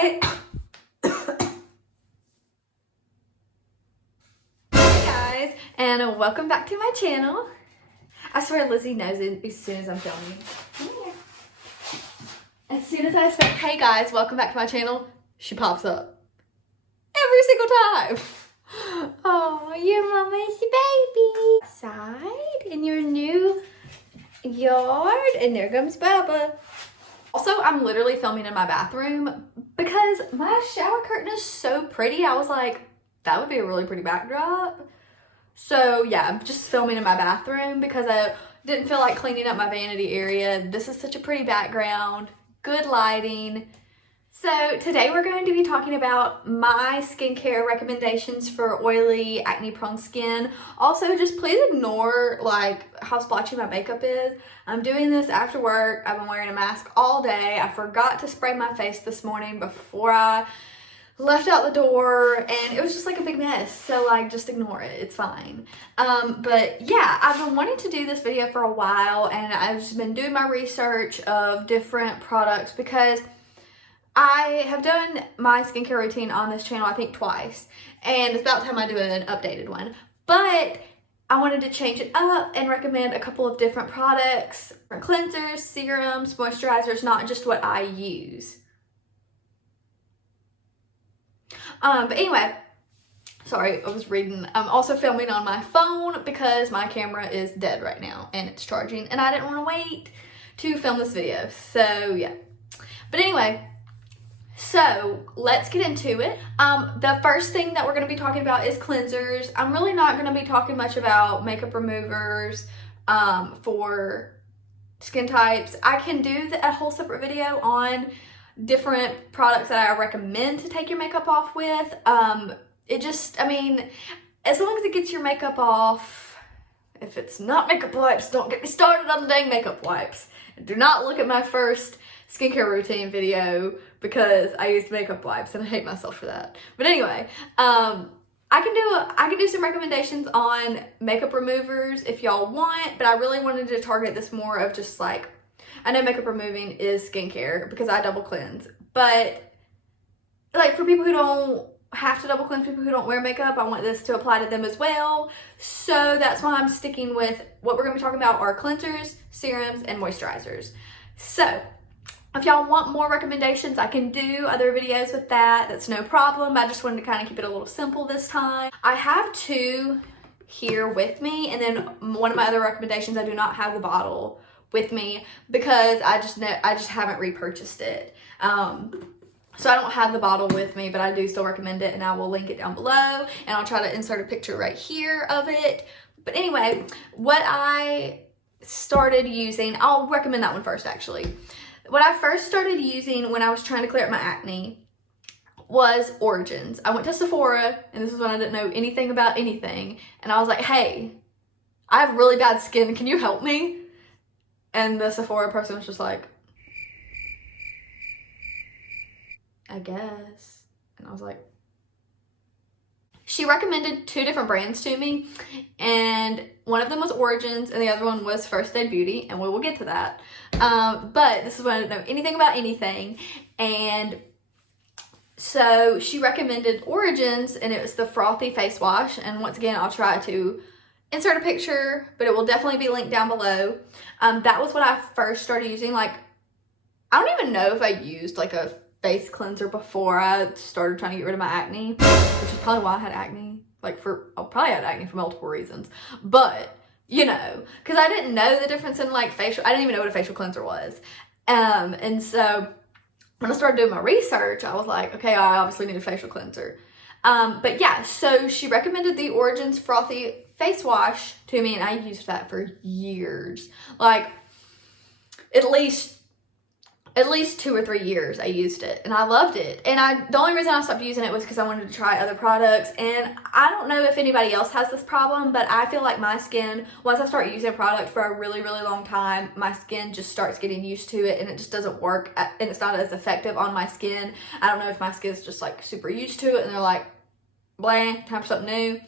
Hi. Hey guys, and welcome back to my channel. I swear Lizzie knows it as soon as I'm filming. Come here. As soon as I say, hey guys, welcome back to my channel, she pops up. Every single time. Oh, your mama's baby. Outside in your new yard, and there comes Bubba. Also, I'm literally filming in my bathroom because my shower curtain is so pretty. I was like, that would be a really pretty backdrop. So yeah, I'm just filming in my bathroom because I didn't feel like cleaning up my vanity area. This is such a pretty background, good lighting. So today we're going to be talking about my skincare recommendations for oily, acne-prone skin. Also, just please ignore like how splotchy my makeup is. I'm doing this after work. I've been wearing a mask all day. I forgot to spray my face this morning before I left out the door, and it was just like a big mess. So like, just ignore it. It's fine. But yeah, I've been wanting to do this video for a while, and I've just been doing my research of different products because I have done my skincare routine on this channel, I think twice, and it's about time I do an updated one. But I wanted to change it up and recommend a couple of different products, different cleansers, serums, moisturizers, not just what I use. But anyway, sorry, I was reading. I'm also filming on my phone because my camera is dead right now and it's charging, and I didn't want to wait to film this video. So yeah. But anyway, so let's get into it. The first thing that we're going to be talking about is cleansers. I'm really not going to be talking much about makeup removers for skin types. I can do a whole separate video on different products that I recommend to take your makeup off with. It just, I mean, as long as it gets your makeup off. If it's not makeup wipes, don't get me started on the dang makeup wipes. And do not look at my first skincare routine video because I used makeup wipes and I hate myself for that. But anyway, I can do some recommendations on makeup removers if y'all want, but I really wanted to target this more of just like, I know makeup removing is skincare because I double cleanse, but like for people who don't have to double cleanse, people who don't wear makeup, I want this to apply to them as well. So that's why I'm sticking with what we're going to be talking about are cleansers, serums, and moisturizers. So if y'all want more recommendations, I can do other videos with that. That's no problem. I just wanted to kind of keep it a little simple this time. I have two here with me, and then one of my other recommendations, I do not have the bottle with me because I just haven't repurchased it. So I don't have the bottle with me, but I do still recommend it, and I will link it down below, and I'll try to insert a picture right here of it. But anyway, what I started using, I'll recommend that one first actually. What I first started using when I was trying to clear up my acne was Origins. I went to Sephora, and this is when I didn't know anything about anything, and I was like, hey, I have really bad skin, can you help me? And the Sephora person was just like, I guess. And I was like, she recommended two different brands to me, and one of them was Origins and the other one was Versaid Beauty, and we will get to that. But this is when I didn't know anything about anything, and so she recommended Origins, and it was the Frothy face wash, and once again I'll try to insert a picture, but it will definitely be linked down below. That was what I first started using. Like, I don't even know if I used like a face cleanser before I started trying to get rid of my acne, which is probably why I had acne. I probably had acne for multiple reasons, but you know, because I didn't know the difference in like facial, I didn't even know what a facial cleanser was. And so when I started doing my research, I was like, okay, I obviously need a facial cleanser. But yeah, so she recommended the Origins Frothy face wash to me, and I used that for years. Like at least 2 or 3 years I used it, and I loved it. And the only reason I stopped using it was because I wanted to try other products, and I don't know if anybody else has this problem, but I feel like my skin, once I start using a product for a really, really long time, my skin just starts getting used to it, and it just doesn't work, and it's not as effective on my skin. I don't know if my skin's just like super used to it, and they're like, blah, time for something new,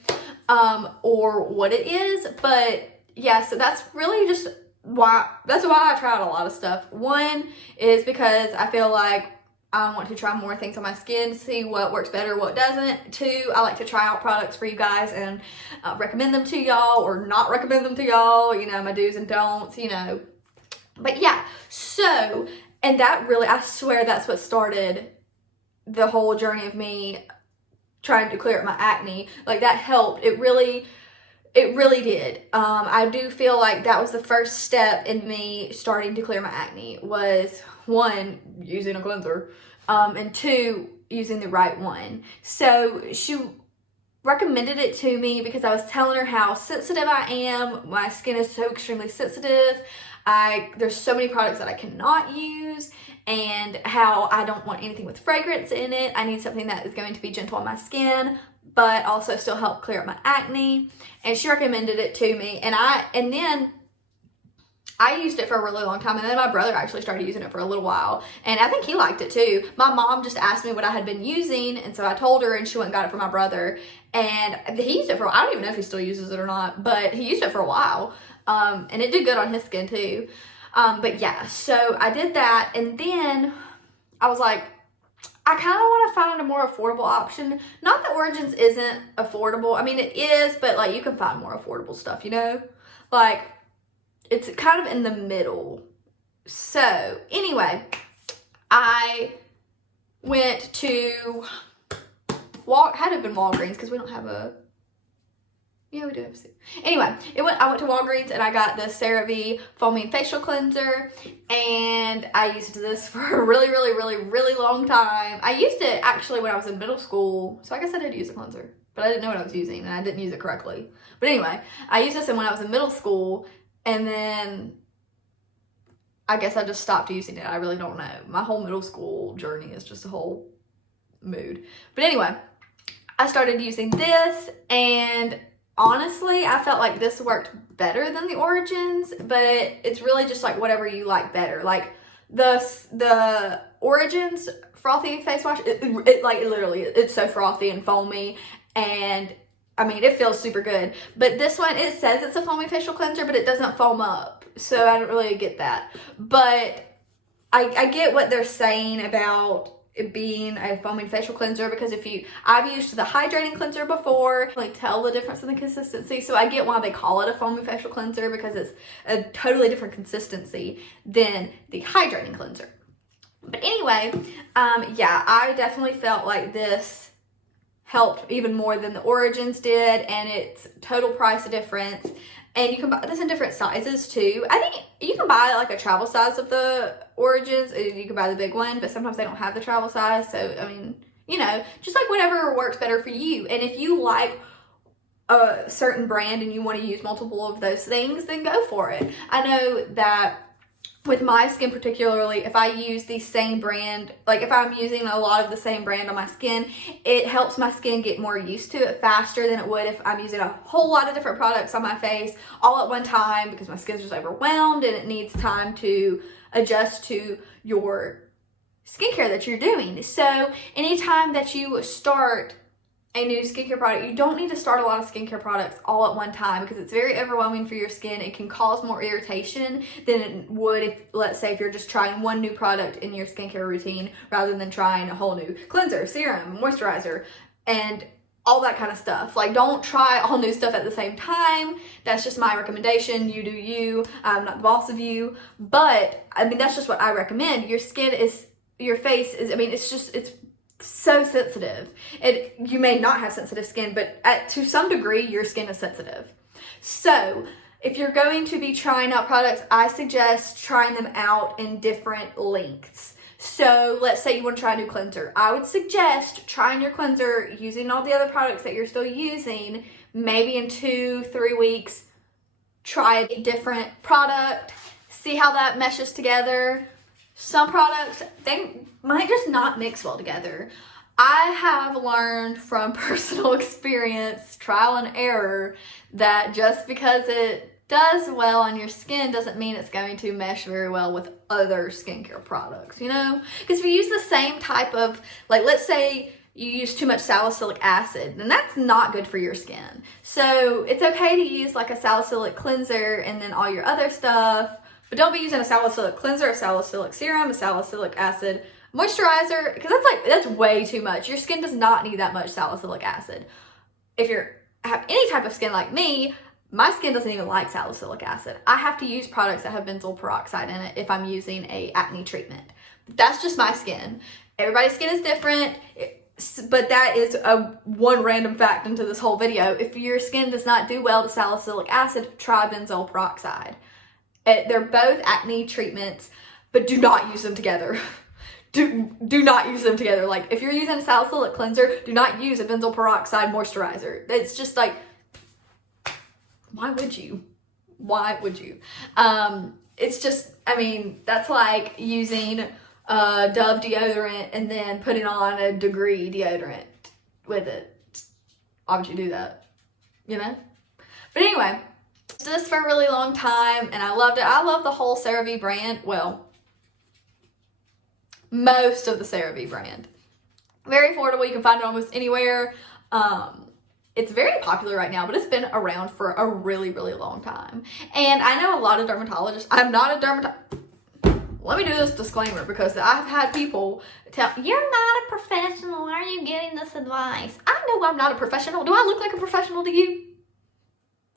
or what it is. But yeah, so that's really just why I tried a lot of stuff. One is because I feel like I want to try more things on my skin, see what works better, what doesn't. 2, I like to try out products for you guys and recommend them to y'all or not recommend them to y'all, you know, my do's and don'ts, you know. But yeah, so, and that really, I swear that's what started the whole journey of me trying to clear up my acne. Like, that helped. It really did. I do feel like that was the first step in me starting to clear my acne, was 1, using a cleanser, and 2, using the right one. So she recommended it to me because I was telling her how sensitive I am. My skin is so extremely sensitive. There's so many products that I cannot use, and how I don't want anything with fragrance in it. I need something that is going to be gentle on my skin, but also still help clear up my acne. And she recommended it to me, and then I used it for a really long time, and then my brother actually started using it for a little while, and I think he liked it too. My mom just asked me what I had been using, and so I told her, and she went and got it for my brother, and he used it for, I don't even know if he still uses it or not, but he used it for a while, and it did good on his skin too. But yeah, so I did that, and then I was like, I kind of want to find a more affordable option. Not that Origins isn't affordable. I mean, it is, but like, you can find more affordable stuff, you know? Like, it's kind of in the middle. So anyway, I went to had to have been Walgreens, because we don't have a, yeah, we do have a, anyway, I went to Walgreens and I got the Cerave Foaming Facial Cleanser, and I used this for a really long time. I used it actually when I was in middle school, so I guess I did use a cleanser, but I didn't know what I was using, and I didn't use it correctly. But anyway, I used this when I was in middle school, and then I guess I just stopped using it. I really don't know. My whole middle school journey is just a whole mood. But anyway, I started using this, and honestly, I felt like this worked better than the Origins, but it's really just like whatever you like better. Like the Origins Frothy face wash, it like literally, it's so frothy and foamy, and I mean, it feels super good. But this one, it says it's a foamy facial cleanser, but it doesn't foam up, so I don't really get that. But I get what they're saying about it being a foaming facial cleanser, because I've used the hydrating cleanser before, like tell the difference in the consistency, so I get why they call it a foaming facial cleanser, because it's a totally different consistency than the hydrating cleanser. But anyway, yeah, I definitely felt like this helped even more than the Origins did, and it's total price difference. And you can buy this in different sizes too. I think you can buy like a travel size of the Origins, you can buy the big one, but sometimes they don't have the travel size. So, I mean, you know, just like whatever works better for you. And if you like a certain brand and you want to use multiple of those things, then go for it. I know that with my skin particularly, if I use the same brand, like if I'm using a lot of the same brand on my skin, it helps my skin get more used to it faster than it would if I'm using a whole lot of different products on my face all at one time, because my skin's just overwhelmed and it needs time to adjust to your skincare that you're doing. So anytime that you start a new skincare product, you don't need to start a lot of skincare products all at one time, because it's very overwhelming for your skin. It can cause more irritation than it would if, let's say, if you're just trying one new product in your skincare routine rather than trying a whole new cleanser, serum, moisturizer, and all that kind of stuff. Like, don't try all new stuff at the same time. That's just my recommendation. You do you. I'm not the boss of you. But, I mean, that's just what I recommend. Your face is, I mean, it's so sensitive. You may not have sensitive skin, but to some degree, your skin is sensitive. So if you're going to be trying out products, I suggest trying them out in different lengths. So let's say you want to try a new cleanser. I would suggest trying your cleanser using all the other products that you're still using. Maybe in 2-3 weeks, try a different product, see how that meshes together. Some products, they might just not mix well together. I have learned from personal experience, trial and error, that just because it does well on your skin doesn't mean it's going to mesh very well with other skincare products, you know? Because if you use the same type of, like, let's say you use too much salicylic acid, then that's not good for your skin. So it's okay to use like a salicylic cleanser and then all your other stuff, but don't be using a salicylic cleanser, a salicylic serum, a salicylic acid, Moisturizer, because that's way too much. Your skin does not need that much salicylic acid. If you have any type of skin like me, my skin doesn't even like salicylic acid. I have to use products that have benzoyl peroxide in it if I'm using a acne treatment. That's just my skin. Everybody's skin is different, but that is one random fact into this whole video. If your skin does not do well to salicylic acid, try benzoyl peroxide. They're both acne treatments, but do not use them together. Do not use them together. Like, if you're using a salicylic cleanser, do not use a benzoyl peroxide moisturizer. It's just like, why would you? Why would you? It's just, I mean, that's like using Dove deodorant and then putting on a Degree deodorant with it. Why would you do that? You know? But anyway, this for a really long time and I loved it. I love the whole Cerave brand. Well, most of the Cerave brand. Very affordable. You can find it almost anywhere. It's very popular right now, but it's been around for a really, really long time. And I know a lot of dermatologists. I'm not a dermatologist. Let me do this disclaimer because I've had people tell, you're not a professional. Why are you getting this advice? I know I'm not a professional. Do I look like a professional to you?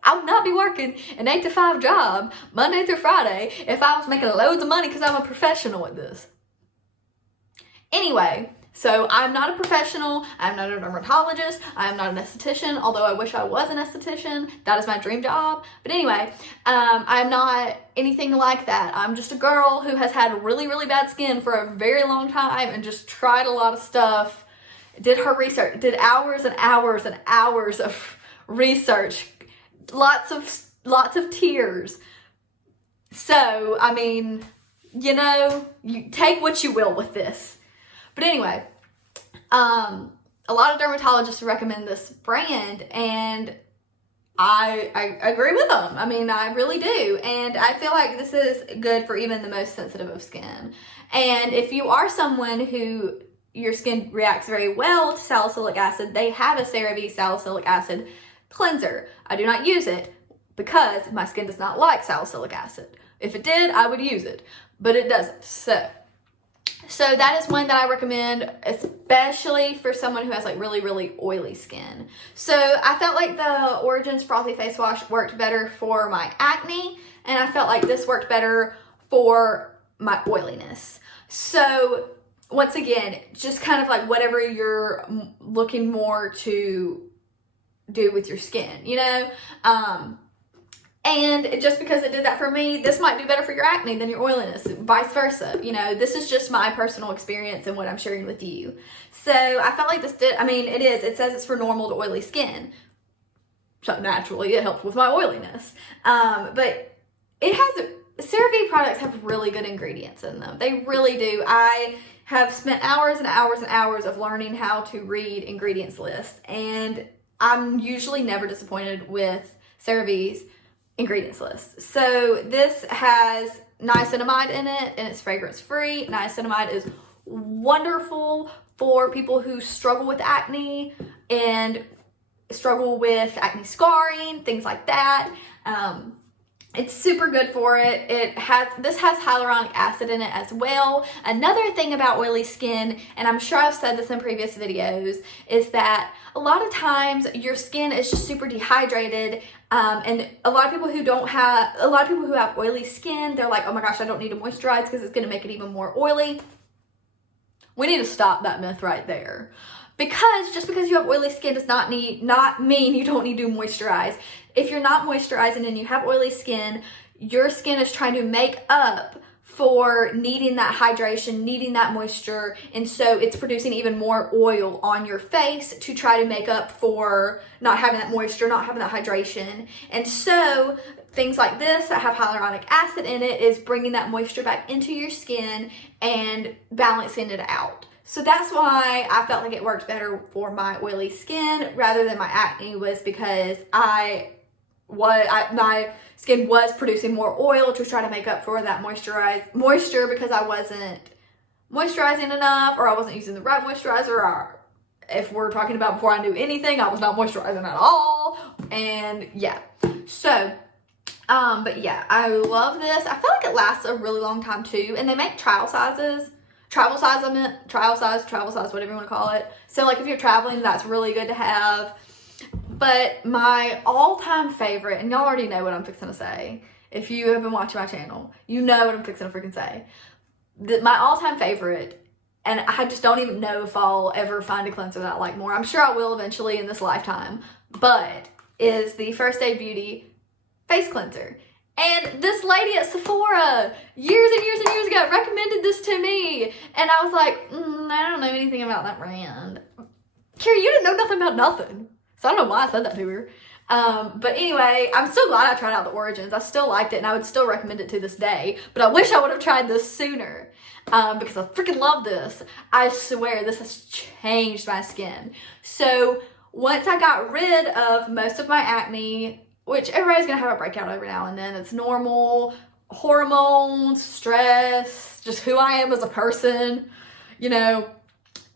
I would not be working an 8 to 5 job Monday through Friday if I was making loads of money because I'm a professional at this. Anyway, so I'm not a professional, I'm not a dermatologist, I'm not an esthetician, although I wish I was an esthetician. That is my dream job. But anyway, I'm not anything like that. I'm just a girl who has had really, really bad skin for a very long time and just tried a lot of stuff, did her research, did hours and hours and hours of research, lots of tears. So, I mean, you know, you take what you will with this. But anyway, a lot of dermatologists recommend this brand and I agree with them. I mean, I really do. And I feel like this is good for even the most sensitive of skin. And if you are someone who your skin reacts very well to salicylic acid, they have a Cerave salicylic acid cleanser. I do not use it because my skin does not like salicylic acid. If it did, I would use it, but it doesn't. So that is one that I recommend, especially for someone who has like really, really oily skin. So I felt like the Origins Frothy Face Wash worked better for my acne, and I felt like this worked better for my oiliness. So once again, just kind of like whatever you're looking more to do with your skin, you know? And just because it did that for me, this might do better for your acne than your oiliness, vice versa. You know, this is just my personal experience and what I'm sharing with you. So I felt like this did, I mean, it says it's for normal to oily skin. So naturally it helps with my oiliness. But it has, CeraVe products have really good ingredients in them. They really do. I have spent hours and hours and hours of learning how to read ingredients lists, and I'm usually never disappointed with CeraVe's ingredients list. So this has niacinamide in it and it's fragrance free. Niacinamide is wonderful for people who struggle with acne and struggle with acne scarring, things like that. It's super good for it. This has hyaluronic acid in it as well. Another thing about oily skin, and I'm sure I've said this in previous videos, is that a lot of times your skin is just super dehydrated. And a lot of people who have oily skin, they're like, oh my gosh, I don't need to moisturize because it's going to make it even more oily. We need to stop that myth right there. Because just because you have oily skin does not mean you don't need to moisturize. If you're not moisturizing and you have oily skin, your skin is trying to make up for needing that hydration, needing that moisture, and so it's producing even more oil on your face to try to make up for not having that moisture, not having that hydration. And so things like this that have hyaluronic acid in it is bringing that moisture back into your skin and balancing it out. So that's why I felt like it worked better for my oily skin rather than my acne, was because my skin was producing more oil to try to make up for that moisture because I wasn't moisturizing enough, or I wasn't using the right moisturizer, or if we're talking about before I knew anything, I was not moisturizing at all. And yeah, so but yeah, I love this. I feel like it lasts a really long time too, and they make trial sizes. travel size, travel size, whatever you want to call it. So like if you're traveling, that's really good to have. But my all-time favorite, and y'all already know what I'm fixing to say. If you have been watching my channel, you know what I'm fixing to freaking say. My all-time favorite, and I just don't even know if I'll ever find a cleanser that I like more. I'm sure I will eventually in this lifetime. But is the First Aid Beauty face cleanser. And this lady at Sephora years and years and years ago recommended this to me. And I was like, I don't know anything about that brand. Carrie, you didn't know nothing about nothing. So I don't know why I said that to her. But anyway, I'm still glad I tried out the Origins. I still liked it and I would still recommend it to this day. But I wish I would have tried this sooner. Because I freaking love this. I swear this has changed my skin. So once I got rid of most of my acne, which everybody's gonna have a breakout every now and then. It's normal. Hormones, stress, just who I am as a person, you know.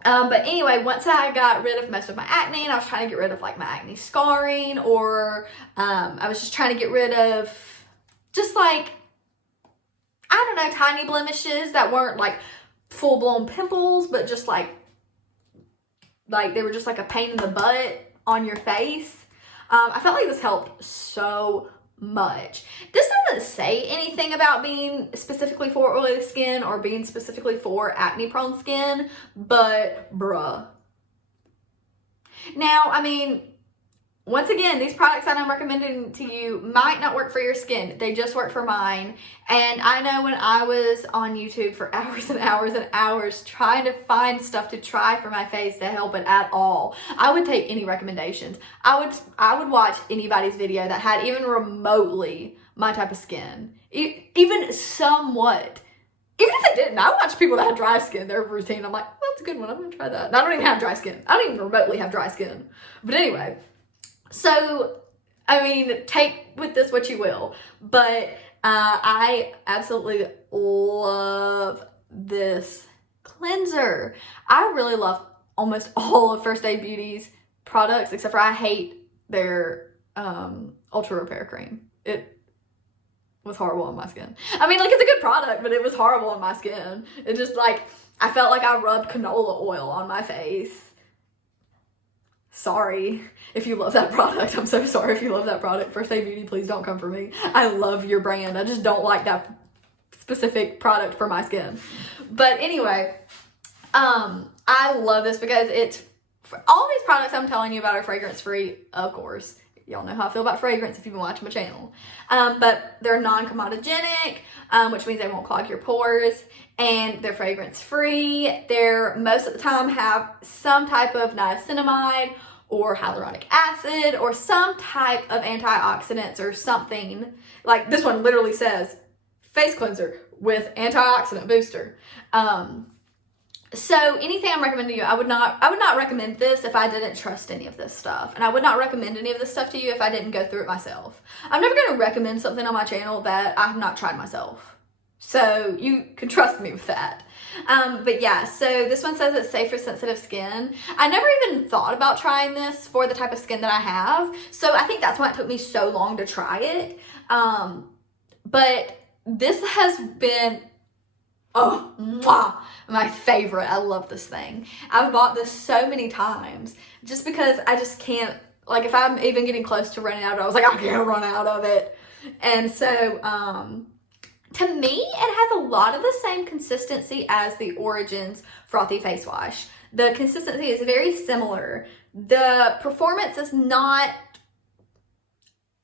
But anyway, once I got rid of most of my acne and I was trying to get rid of like my acne scarring, or I was just trying to get rid of just like, I don't know, tiny blemishes that weren't like full-blown pimples, but just like they were just like a pain in the butt on your face. I felt like this helped so much. This doesn't say anything about being specifically for oily skin or being specifically for acne prone skin, but bruh. Now, I mean, once again, these products that I'm recommending to you might not work for your skin. They just work for mine. And I know when I was on YouTube for hours and hours and hours trying to find stuff to try for my face to help it at all, I would take any recommendations. I would watch anybody's video that had even remotely my type of skin. Even somewhat. Even if they didn't, I watch people that had dry skin, their routine. I'm like, well, that's a good one. I'm going to try that. And I don't even have dry skin. I don't even remotely have dry skin. But anyway. So, I mean, take with this what you will, but I absolutely love this cleanser. I really love almost all of First Aid Beauty's products, except for I hate their Ultra Repair Cream. It was horrible on my skin. I mean, like, it's a good product, but it was horrible on my skin. It just, like, I felt like I rubbed canola oil on my face. Sorry if you love that product. I'm so sorry if you love that product. First Aid Beauty, please don't come for me. I love your brand. I just don't like that specific product for my skin. But anyway, I love this because it's, all these products I'm telling you about are fragrance free, of course. Y'all know how I feel about fragrance if you've been watching my channel. But they're non-comedogenic, which means they won't clog your pores, and they're fragrance free. They're most of the time have some type of niacinamide or hyaluronic acid or some type of antioxidants or something. Like this one literally says face cleanser with antioxidant booster. So anything I'm recommending you, I would not recommend this if I didn't trust any of this stuff. And I would not recommend any of this stuff to you if I didn't go through it myself. I'm never going to recommend something on my channel that I have not tried myself. So you can trust me with that. But yeah, so this one says it's safe for sensitive skin. I never even thought about trying this for the type of skin that I have. So I think that's why it took me so long to try it. But this has been, oh, mwah, my favorite. I love this thing. I've bought this so many times just because I just can't, like if I'm even getting close to running out of it, I was like, I can't run out of it. And so, to me, it has a lot of the same consistency as the Origins Frothy Face Wash. The consistency is very similar. The performance is not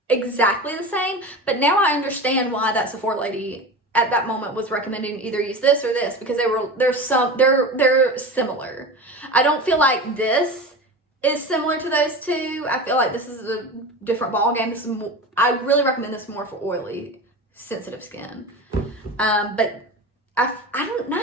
exactly the same, but now I understand why that Sephora lady at that moment was recommending either use this or this, because they're similar. I don't feel like this is similar to those two. I feel like this is a different ball game. This is more, I really recommend this more for oily, sensitive skin. But I don't know.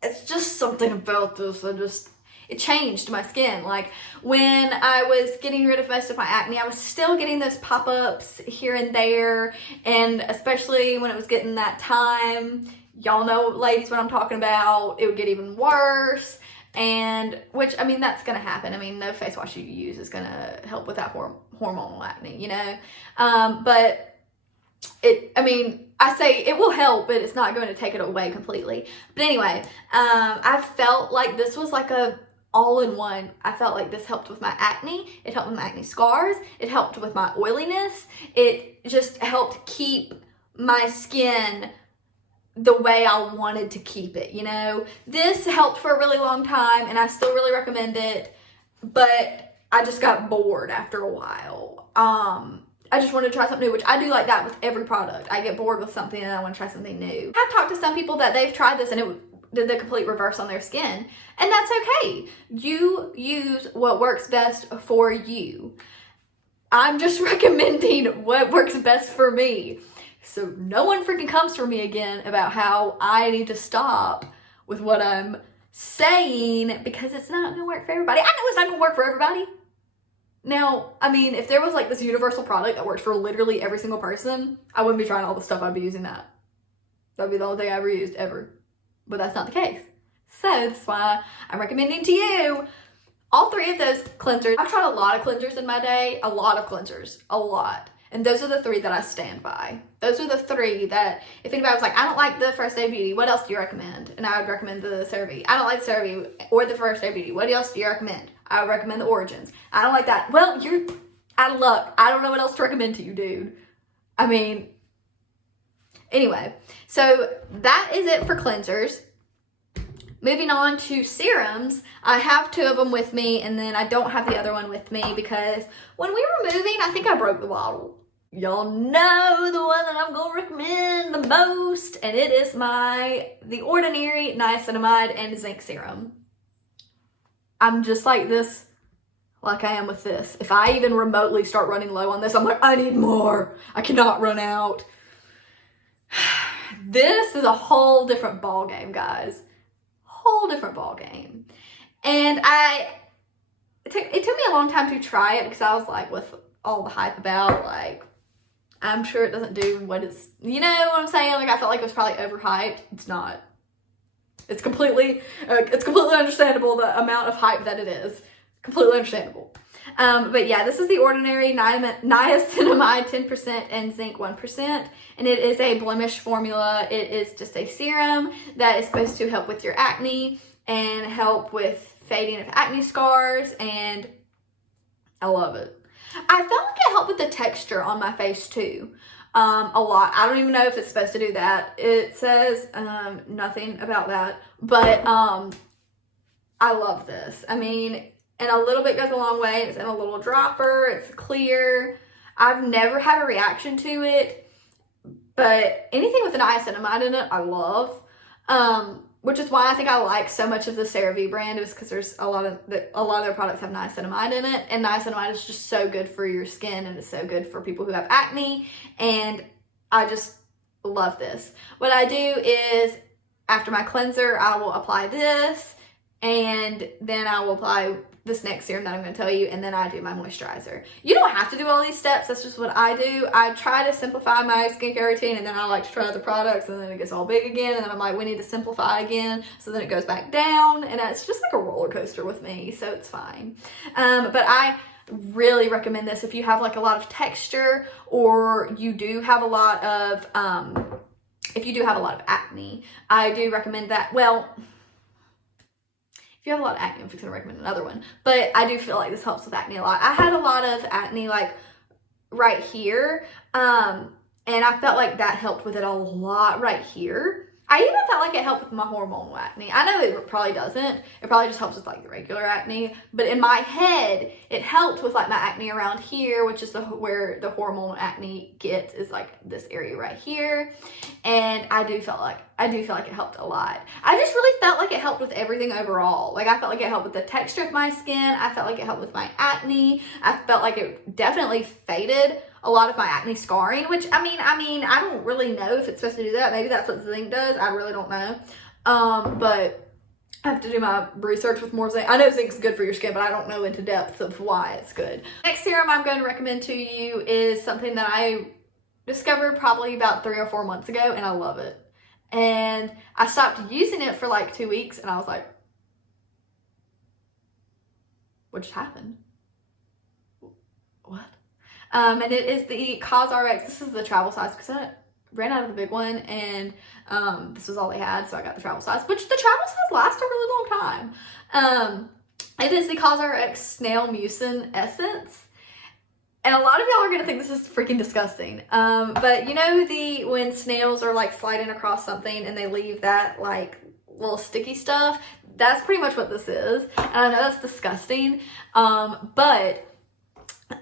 It's just something about this. It changed my skin. Like when I was getting rid of most of my acne, I was still getting those pop-ups here and there. And especially when it was getting that time, y'all know, ladies, what I'm talking about, it would get even worse. And which, I mean, that's going to happen. I mean, no face wash you use is going to help with that hormonal acne, you know? But I mean, I say it will help, but it's not going to take it away completely. But anyway, I felt like this was like a all-in-one. I felt like this helped with my acne. It helped with my acne scars. It helped with my oiliness. It just helped keep my skin the way I wanted to keep it, you know? This helped for a really long time, and I still really recommend it, but I just got bored after a while. I just wanted to try something new, which I do like that with every product. I get bored with something and I want to try something new. I've talked to some people that they've tried this and it did the complete reverse on their skin, and that's okay. You use what works best for you. I'm just recommending what works best for me. So no one freaking comes for me again about how I need to stop with what I'm saying, because it's not going to work for everybody. I know it's not going to work for everybody. Now, I mean, if there was like this universal product that works for literally every single person, I wouldn't be trying all the stuff. I'd be using that. That'd be the only thing I ever used, ever. But that's not the case. So that's why I'm recommending to you all three of those cleansers. I've tried a lot of cleansers in my day. A lot of cleansers. A lot. And those are the three that I stand by. Those are the three that, if anybody was like, I don't like the First Aid Beauty, what else do you recommend? And I would recommend the Cerave. I don't like the Cerave or the First Aid Beauty. What else do you recommend? I would recommend the Origins. I don't like that. Well, you're out of luck. I don't know what else to recommend to you, dude. I mean, anyway. So that is it for cleansers. Moving on to serums, I have two of them with me, and then I don't have the other one with me because when we were moving, I think I broke the bottle. Y'all know the one that I'm going to recommend the most, and it is the Ordinary Niacinamide and Zinc Serum. I'm just like this, like I am with this. If I even remotely start running low on this, I'm like, I need more. I cannot run out. This is a whole different ball game, guys. Whole different ball game. And it took me a long time to try it because I was like, with all the hype about, like, I'm sure it doesn't do what it's, you know what I'm saying? Like, I felt like it was probably overhyped. It's not. It's completely understandable the amount of hype that it is. Completely understandable. But yeah, this is the Ordinary Niacinamide 10% and Zinc 1%. And it is a blemish formula. It is just a serum that is supposed to help with your acne and help with fading of acne scars. And I love it. I felt like it helped with the texture on my face too. A lot. I don't even know if it's supposed to do that. It says nothing about that. But I love this. I mean, and a little bit goes a long way. It's in a little dropper. It's clear. I've never had a reaction to it. But anything with an niacinamide in it, I love. Which is why I think I like so much of the Cerave brand, is because there's a lot of their products have niacinamide in it, and niacinamide is just so good for your skin, and it's so good for people who have acne, and I just love this. What I do is, after my cleanser, I will apply this, and then I will apply this next serum that I'm going to tell you, and then I do my moisturizer. You don't have to do all these steps. That's just what I do. I try to simplify my skincare routine, and then I like to try other products, and then it gets all big again, and then I'm like, we need to simplify again, so then it goes back down, and it's just like a roller coaster with me, so it's fine. But I really recommend this if you have like a lot of texture, or you do have a lot of if you do have a lot of acne. I do recommend that. Well, if you have a lot of acne, I'm fixing to recommend another one. But I do feel like this helps with acne a lot. I had a lot of acne like right here. And I felt like that helped with it a lot right here. I even felt like it helped with my hormonal acne. I know it probably doesn't. It probably just helps with like the regular acne. But in my head, it helped with like my acne around here, which is where the hormonal acne gets, is like this area right here. And I do feel like it helped a lot. I just really felt like it helped with everything overall. Like, I felt like it helped with the texture of my skin. I felt like it helped with my acne. I felt like it definitely faded a lot of my acne scarring, which I mean, I don't really know if it's supposed to do that. Maybe that's what Zinc does. I really don't know. But I have to do my research with more Zinc. I know Zinc's good for your skin, but I don't know into depth of why it's good. Next serum I'm going to recommend to you is something that I discovered probably about 3 or 4 months ago, and I love it. And I stopped using it for like 2 weeks, and I was like, what just happened? What? And it is the Cosrx. This is the travel size because I ran out of the big one, and this was all they had, so I got the travel size, which the travel size lasts a really long time. It is the Cosrx Snail Mucin Essence. And a lot of y'all are gonna think this is freaking disgusting. But you know when snails are like sliding across something and they leave that like little sticky stuff? That's pretty much what this is. And I know that's disgusting. But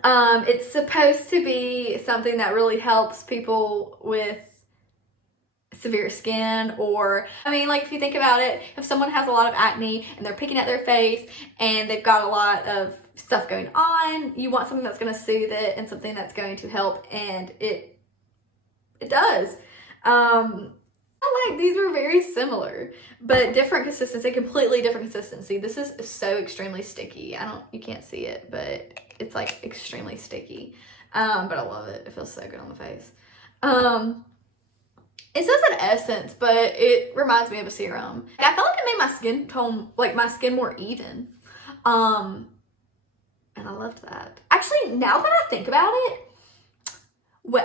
it's supposed to be something that really helps people with severe skin, or I mean, like, if you think about it, if someone has a lot of acne and they're picking at their face and they've got a lot of stuff going on, you want something that's going to soothe it and something that's going to help, and it does. Like, these are very similar but different consistency, completely different consistency. This is so extremely sticky. You can't see it, but it's like extremely sticky. But I love it. It feels so good on the face. It says an essence, but it reminds me of a serum. I felt like it made my skin tone, like my skin more even. And I loved that. Actually, now that I think about it,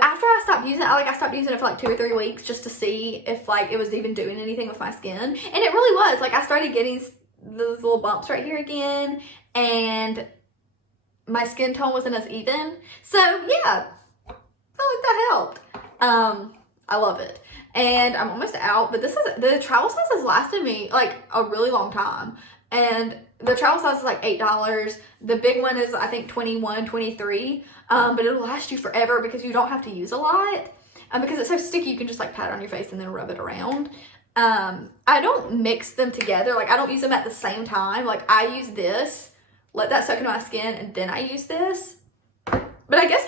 after I stopped using it, I stopped using it for like 2 or 3 weeks just to see if like it was even doing anything with my skin. And it really was. Like, I started getting those little bumps right here again, and my skin tone wasn't as even. So yeah, I felt like that helped. I love it. And I'm almost out, but the travel size has lasted me like a really long time. And the travel size is like $8. The big one is I think $21, $23. But it'll last you forever because you don't have to use a lot. Because it's so sticky, you can just like pat it on your face and then rub it around. I don't mix them together. Like, I don't use them at the same time. Like, I use this, let that soak into my skin, and then I use this. But I guess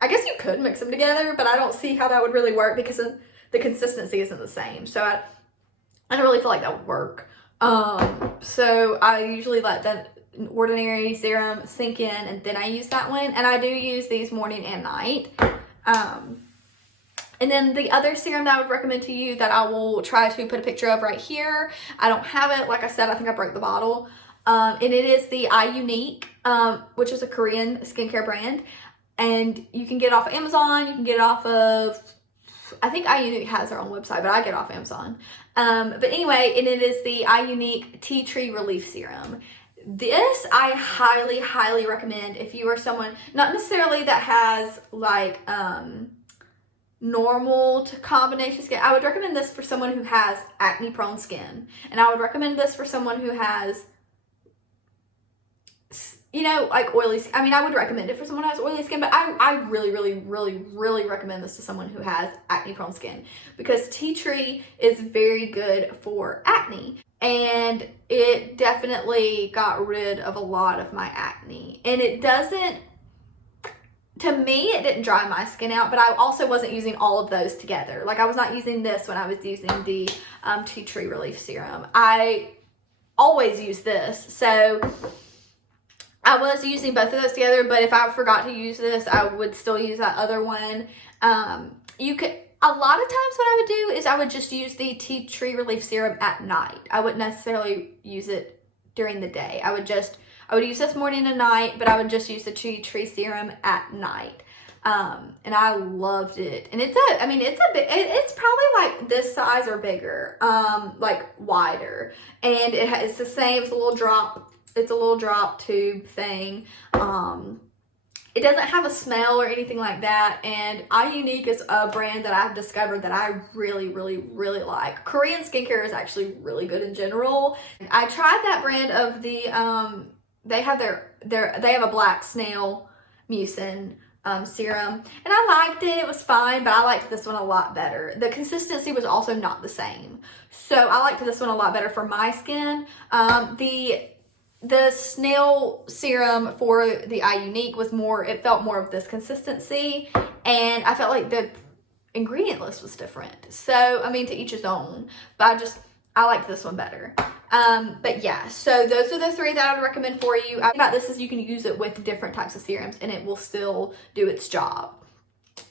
you could mix them together, but I don't see how that would really work because the consistency isn't the same. So I don't really feel like that would work. So I usually let the ordinary serum sink in, and then I use that one. And I do use these morning and night. And then the other serum that I would recommend to you that I will try to put a picture of right here. I don't have it. Like I said, I think I broke the bottle. And it is the Unique, which is a Korean skincare brand. And you can get it off of Amazon. You can get it off of, I think Unique has their own website, but I get it off Amazon. But anyway, and it is the Unique Tea Tree Relief Serum. This I highly, highly recommend if you are someone, not necessarily that has like normal to combination skin. I would recommend this for someone who has acne prone skin. And I would recommend this for someone who has, you know, like oily skin. I mean, I would recommend it for someone who has oily skin, but I really, really, really, really recommend this to someone who has acne prone skin, because tea tree is very good for acne. And it definitely got rid of a lot of my acne. And it doesn't, to me, it didn't dry my skin out, but I also wasn't using all of those together. Like, I was not using this when I was using the Tea Tree Relief Serum. I always use this. So I was using both of those together, but if I forgot to use this, I would still use that other one. A lot of times what I would do is I would just use the Tea Tree Relief Serum at night. I wouldn't necessarily use it during the day. I would use this morning and night, but I would just use the Tea Tree Serum at night. And I loved it. And it's probably like this size or bigger, like wider. And it's the same, it's a little drop tube thing. It doesn't have a smell or anything like that. And Unique is a brand that I've discovered that I really, really, really like. Korean skincare is actually really good in general. I tried that brand of the, they have a black snail mucin serum, and I liked it. It was fine, but I liked this one a lot better. The consistency was also not the same. So I liked this one a lot better for my skin. The Snail serum for the Unique was more, it felt more of this consistency, and I felt like the ingredient list was different. So, I mean, to each his own, but I liked this one better. But yeah, so those are the 3 that I would recommend for you. I think about this is you can use it with different types of serums and it will still do its job.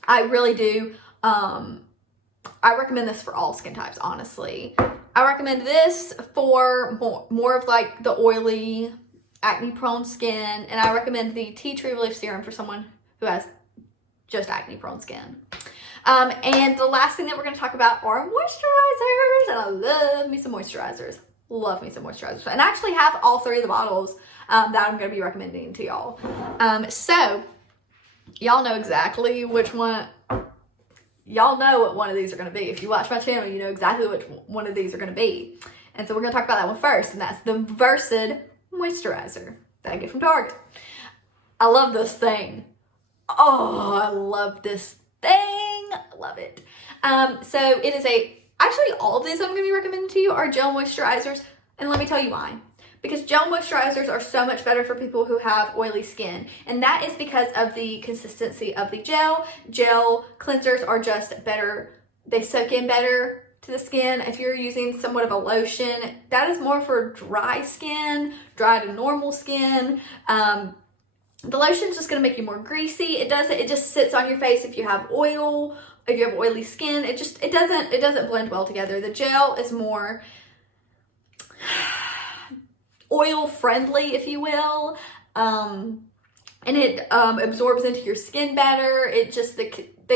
I really do. I recommend this for all skin types, honestly. I recommend this for more of like the oily, acne prone skin. And I recommend the Tea Tree Relief Serum for someone who has just acne prone skin. And the last thing that we're going to talk about are moisturizers, and I love me some moisturizers. Love me some moisturizers. And I actually have all 3 of the bottles that I'm going to be recommending to y'all. So y'all know exactly which one. Y'all know what one of these are going to be. If you watch my channel, you know exactly which one of these are going to be. And so we're going to talk about that one first, and that's the Versaid Moisturizer that I get from Target. I love this thing. Oh, I love this thing. I love it. So it is actually all of these I'm going to be recommending to you are gel moisturizers, and let me tell you why. Because gel moisturizers are so much better for people who have oily skin. And that is because of the consistency of the gel. Gel cleansers are just better. They soak in better to the skin. If you're using somewhat of a lotion, that is more for dry skin, dry to normal skin. The lotion's just going to make you more greasy. It just sits on your face if you have oil, if you have oily skin. It doesn't blend well together. The gel is more oil friendly, if you will, and it absorbs into your skin better. They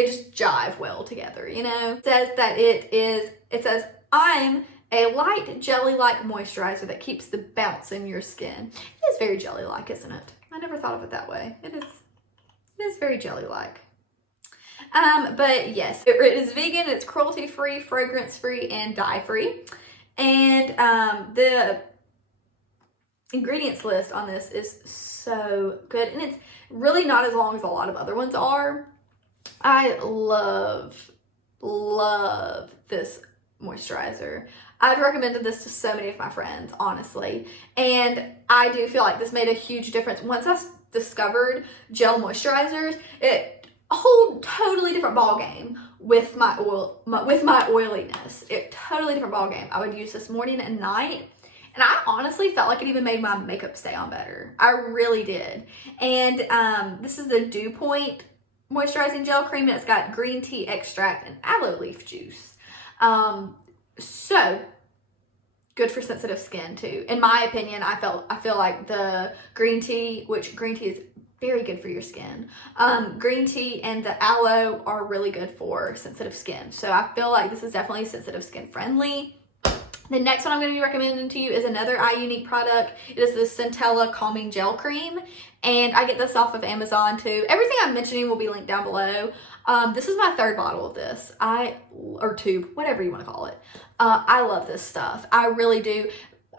just jive well together, you know. It says that it says, I'm a light jelly-like moisturizer that keeps the bounce in your skin. It is very jelly-like, isn't it? I never thought of it that way. It is very jelly-like. But yes, it is vegan, it's cruelty-free, fragrance-free, and dye-free. And the ingredients list on this is so good, and it's really not as long as a lot of other ones are. I love this moisturizer. I've recommended this to so many of my friends, honestly, and I do feel like this made a huge difference. Once I discovered gel moisturizers, a whole totally different ball game with my oiliness. Totally different ball game. I would use this morning and night, and I honestly felt like it even made my makeup stay on better. I really did. And this is the Dew Point moisturizing gel cream, and it's got green tea extract and aloe leaf juice. So good for sensitive skin too. In my opinion, I feel like the green tea, which green tea is very good for your skin. Green tea and the aloe are really good for sensitive skin. So I feel like this is definitely sensitive skin friendly. The next one I'm going to be recommending to you is another iUnique product. It is the Cintella Calming Gel Cream, and I get this off of Amazon too. Everything I'm mentioning will be linked down below. This is my 3rd bottle of this. Or tube, whatever you want to call it. I love this stuff. I really do.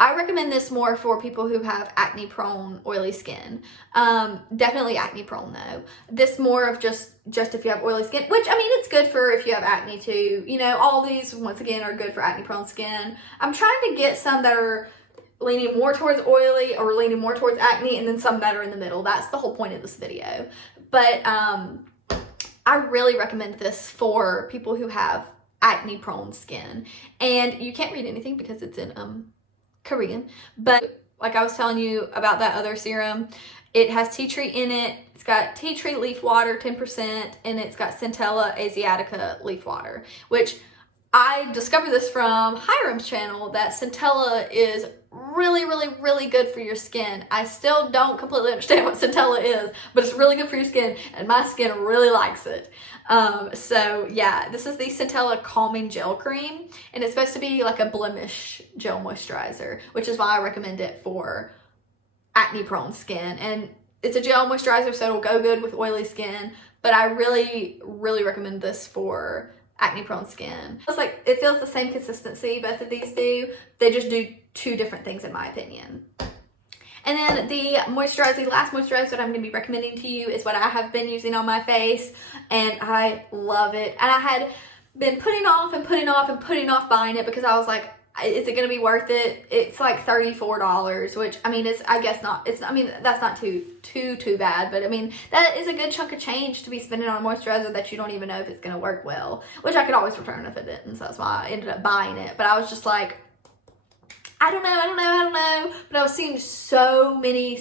I recommend this more for people who have acne prone oily skin. Definitely acne prone though. This more of just if you have oily skin, which I mean, it's good for if you have acne too. You know, all these once again are good for acne prone skin. I'm trying to get some that are leaning more towards oily or leaning more towards acne, and then some that are in the middle. That's the whole point of this video. But I really recommend this for people who have acne prone skin. And you can't read anything because it's in Korean, but like I was telling you about that other serum, it has tea tree in it. It's got tea tree leaf water 10%, and it's got Centella asiatica leaf water, which I discovered this from Hiram's channel, that Centella is really good for your skin. I still don't completely understand what Centella is, but it's really good for your skin, and my skin really likes it. So yeah, this is the Centella Calming Gel Cream, and it's supposed to be like a blemish gel moisturizer, which is why I recommend it for acne prone skin. And it's a gel moisturizer, so it'll go good with oily skin, but I really recommend this for acne prone skin. It feels the same consistency, both of these do. They just do 2 different things in my opinion. And then the last moisturizer that I'm going to be recommending to you is what I have been using on my face, and I love it. And I had been putting off buying it because I was like, is it going to be worth it? It's like $34, which I mean, that's not too bad, but I mean, that is a good chunk of change to be spending on a moisturizer that you don't even know if it's going to work well, which I could always return if it didn't, so that's why I ended up buying it. But I was just like, I don't know, but I was seeing so many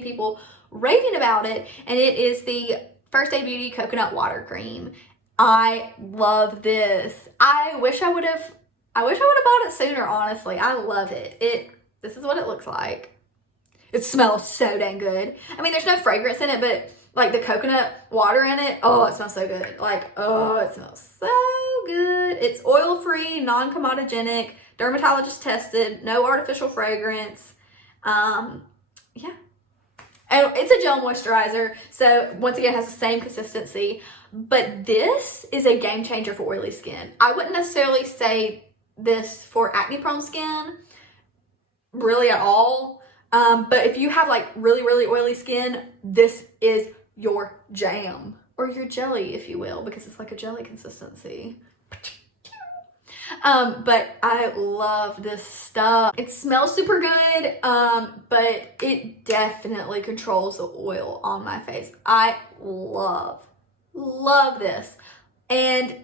people raving about it, and it is the Versaid Beauty Coconut Water Cream. I love this. I wish I would have bought it sooner, honestly. I love it. This is what it looks like. It smells so dang good. I mean, there's no fragrance in it, but like the coconut water in it. Oh, it smells so good. Like, oh, it smells so good. It's oil-free, non-comedogenic, dermatologist tested, no artificial fragrance. Yeah. And it's a gel moisturizer, so once again, it has the same consistency. But this is a game changer for oily skin. I wouldn't necessarily say this for acne-prone skin, really at all. But if you have like really, really oily skin, this is your jam, or your jelly, if you will, because it's like a jelly consistency. But I love this stuff. It smells super good, but it definitely controls the oil on my face. I love this. And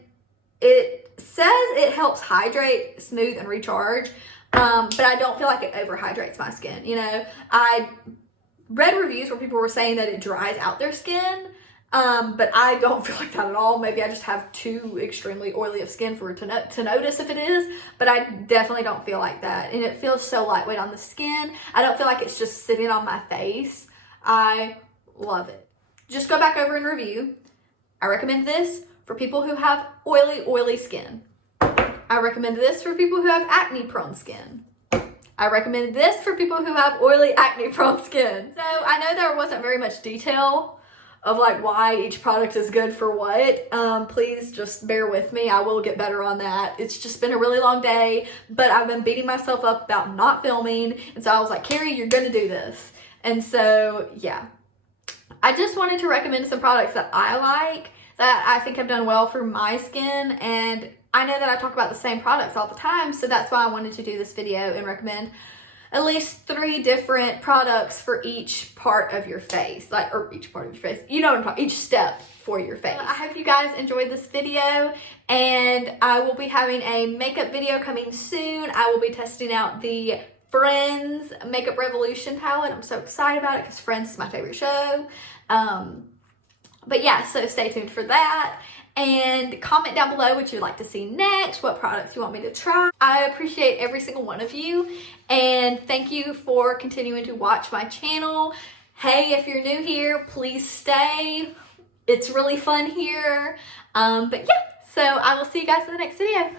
it says it helps hydrate, smooth, and recharge, but I don't feel like it overhydrates my skin. You know, I read reviews where people were saying that it dries out their skin, but I don't feel like that at all. Maybe I just have too extremely oily of skin for it to notice if it is, but I definitely don't feel like that. And it feels so lightweight on the skin. I don't feel like it's just sitting on my face. I love it. Just go back over and review. I recommend this for people who have oily skin. I recommend this for people who have acne-prone skin. I recommend this for people who have oily, acne-prone skin. So I know there wasn't very much detail of like why each product is good for what. Please just bear with me. I will get better on that. It's just been a really long day, but I've been beating myself up about not filming. And so I was like, Carrie, you're gonna do this. And so, yeah. I just wanted to recommend some products that I like, that I think have done well for my skin. And I know that I talk about the same products all the time, so that's why I wanted to do this video and recommend at least 3 different products for each part of your face, or each part of your face, you know what I'm talking, each step for your face. I hope you guys enjoyed this video, and I will be having a makeup video coming soon. I will be testing out the Friends Makeup Revolution palette. I'm so excited about it because Friends is my favorite show. But yeah, so stay tuned for that. And comment down below what you'd like to see next, what products you want me to try. I appreciate every single one of you, and thank you for continuing to watch my channel. Hey, if you're new here, please stay. It's really fun here. But yeah, so I will see you guys in the next video.